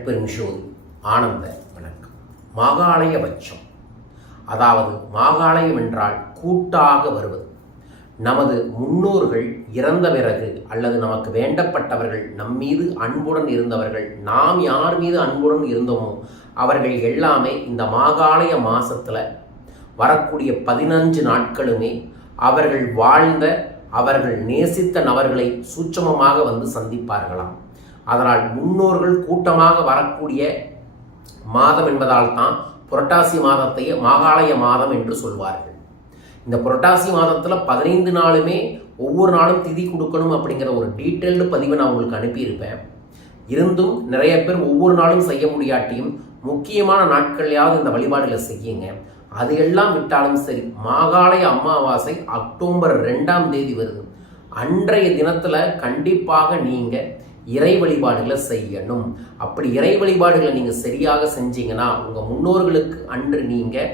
அருட்பெருஞ்சோதி ஆனந்த வணக்கம். மாகாளய பட்சம் அதாவது மாகாளயம் என்றால் கூட்டாக வருவது. நமது முன்னோர்கள் இறந்த பிறகு அல்லது நமக்கு வேண்டப்பட்டவர்கள் நம் மீது அன்புடன் இருந்தவர்கள் நாம் யார் மீது அன்புடன் இருந்தோமோ அவர்கள் எல்லாமே இந்த மாகாளய மாதத்தில் வரக்கூடிய பதினஞ்சு நாட்களுமே அவர்கள் வாழ்ந்த அவர்கள் நேசித்த நபர்களை சூட்சமமாக வந்து சந்திப்பார்களாம். அதனால் முன்னோர்கள் கூட்டமாக வரக்கூடிய மாதம் என்பதால் தான் புரட்டாசி மாதத்தையே மாகாளய மாதம் என்று சொல்வார்கள். இந்த புரட்டாசி மாதத்தில் பதினைந்து நாளுமே ஒவ்வொரு நாளும் திதி கொடுக்கணும் அப்படிங்கிற ஒரு டீட்டெயில்டு பதிவை நான் உங்களுக்கு அனுப்பியிருப்பேன். இருந்தும் நிறைய பேர் ஒவ்வொரு நாளும் செய்ய முடியாட்டியும் முக்கியமான நாட்கள்லையாவது இந்த வழிபாடுகளை செய்யுங்க. அது எல்லாம் விட்டாலும் சரி மாகாளய அமாவாசை அக்டோபர் ரெண்டாம் தேதி வருது. அன்றைய தினத்தில் கண்டிப்பாக நீங்கள் இறை வழிபாடுகளை செய்யணும். அப்படி இறை வழிபாடுகளை நீங்கள் சரியாக செஞ்சீங்கன்னா உங்கள் முன்னோர்களுக்கு அன்று நீங்கள்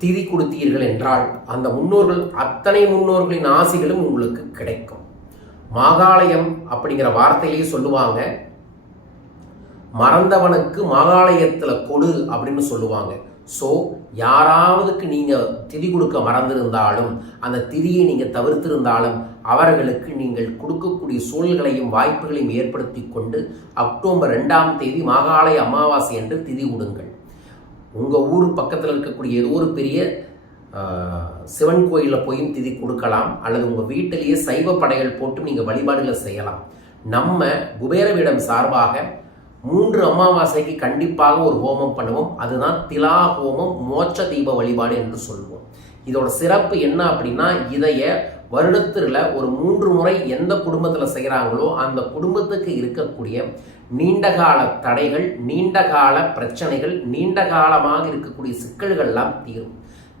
திதி கொடுத்தீர்கள் என்றால் அந்த முன்னோர்கள் அத்தனை முன்னோர்களின் ஆசிகளும் உங்களுக்கு கிடைக்கும். மாகாளயம் அப்படிங்கிற வார்த்தையிலேயே சொல்லுவாங்க. மறந்தவனுக்கு மாகாளயத்தில் கொடு அப்படின்னு சொல்லுவாங்க. ஸோ யாராவதுக்கு நீங்கள் திதி கொடுக்க மறந்திருந்தாலும் அந்த திதியை நீங்கள் தவிர்த்திருந்தாலும் அவர்களுக்கு நீங்கள் கொடுக்கக்கூடிய சூழல்களையும் வாய்ப்புகளையும் ஏற்படுத்தி கொண்டு அக்டோபர் ரெண்டாம் தேதி மாகாளய அமாவாசை என்று திதி கொடுங்கள் உங்கள் ஊர் பக்கத்தில் இருக்கக்கூடிய ஏதோ ஒரு பெரிய சிவன் கோயிலில் போயும் திதி கொடுக்கலாம் அல்லது உங்கள் வீட்டிலேயே சைவ படைகள் போட்டு நீங்கள் வழிபாடுகளை செய்யலாம். நம்ம குபேரவிடம் சார்பாக மூன்று அமாவாசைக்கு கண்டிப்பாக ஒரு ஹோமம் பண்ணுவோம். அதுதான் திலா ஹோமம் மோட்ச தீப வழிபாடு என்று சொல்லுவோம் இதோட சிறப்பு என்ன அப்படின்னா இதைய வருடத்தில் ஒரு மூன்று முறை எந்த குடும்பத்தில் செய்கிறாங்களோ அந்த குடும்பத்துக்கு இருக்கக்கூடிய நீண்டகால தடைகள் நீண்டகால பிரச்சனைகள் நீண்ட காலமாக இருக்கக்கூடிய சிக்கல்கள்லாம் தீரும்.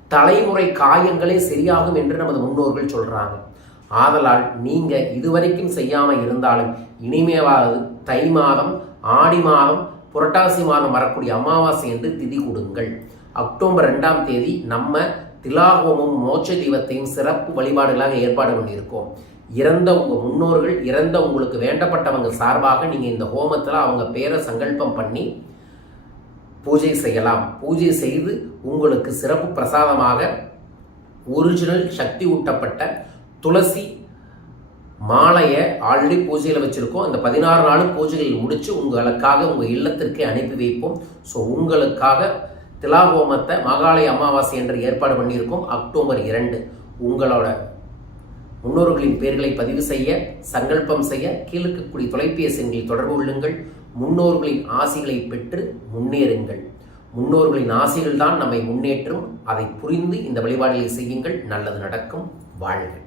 தலைமுறை காயங்களே சரியாகும் என்று நமது முன்னோர்கள் சொல்கிறாங்க ஆதலால் நீங்கள் இதுவரைக்கும் செய்யாமல் இருந்தாலும் இனிமேவாவது தை மாதம் ஆடி மாதம் புரட்டாசி மாதம் வரக்கூடிய அமாவாசை என்று திதி கொடுங்கள். அக்டோபர் ரெண்டாம் தேதி நம்ம திலாகோமும் மோட்ச தீபத்தையும் சிறப்பு வழிபாடுகளாக ஏற்பாடு பண்ணியிருக்கோம். இறந்த உங்கள் முன்னோர்கள் இறந்த உங்களுக்கு வேண்டப்பட்டவங்க சார்பாக நீங்கள் இந்த ஹோமத்தில் அவங்க பேரை சங்கல்பம் பண்ணி பூஜை செய்யலாம். பூஜை செய்து உங்களுக்கு சிறப்பு பிரசாதமாக ஒரிஜினல் சக்தி ஊட்டப்பட்ட துளசி மாலையை ஆல்ரெடி பூஜையில் வச்சுருக்கோம். அந்த பதினாறு நாளும் பூஜைகள் முடித்து உங்களுக்காக உங்கள் இல்லத்திற்கு அனுப்பி வைப்போம். ஸோ உங்களுக்காக திலாகோமத்தை மகாலய அமாவாசை என்று ஏற்பாடு பண்ணியிருக்கோம். அக்டோபர் இரண்டு. உங்களோட முன்னோர்களின் பெயர்களை பதிவு செய்ய சங்கல்பம் செய்ய கீழிருக்கக்கூடிய தொலைபேசி எண்களில் தொடர்பு கொள்ளுங்கள். முன்னோர்களின் ஆசைகளை பெற்று முன்னேறுங்கள். முன்னோர்களின் ஆசைகள் தான் நம்மை முன்னேற்றும். அதை புரிந்து இந்த வழிபாடுகளை செய்யுங்கள். நல்லது நடக்கும். வாழ்கள்